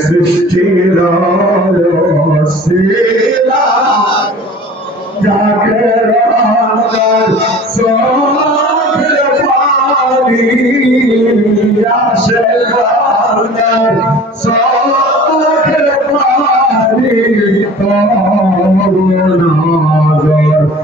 সৃষ্টির শিলা যাকে পানি আসে সবে পানি আনাগর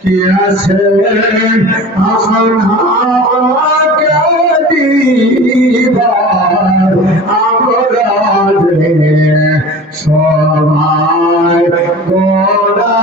কি আছে আমার সবাই গোড়া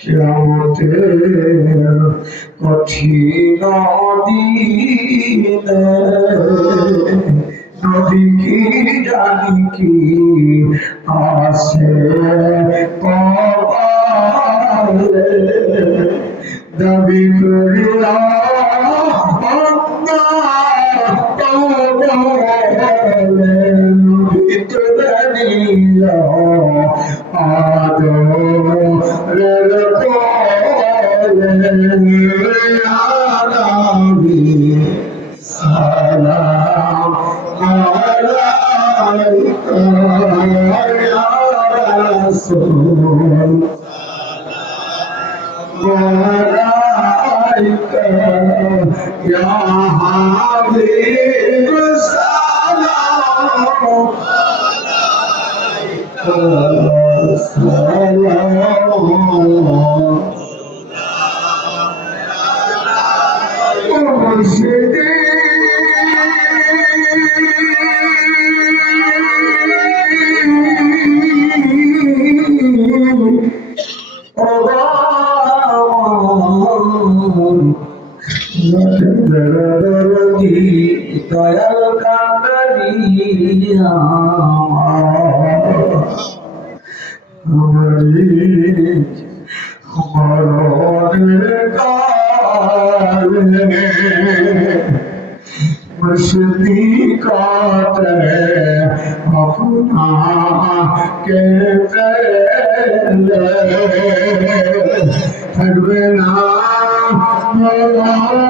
কেমতের কঠিন দিনে নদী কি জানি কি আসে কপালে? করিয়া يا দরদি দয়াল কান্দারিয়া আমারে মরণের কালে মসতি কাতে আপনা কে ফেলে থাকবে না মরণ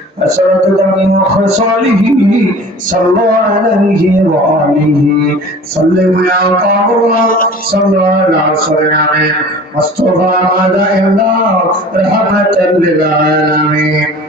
أسرة من وخصاله صلى عليه وآله. صلوا يا طه صلى على سيدنا مصطفى مدى الله رحمة للعالمين.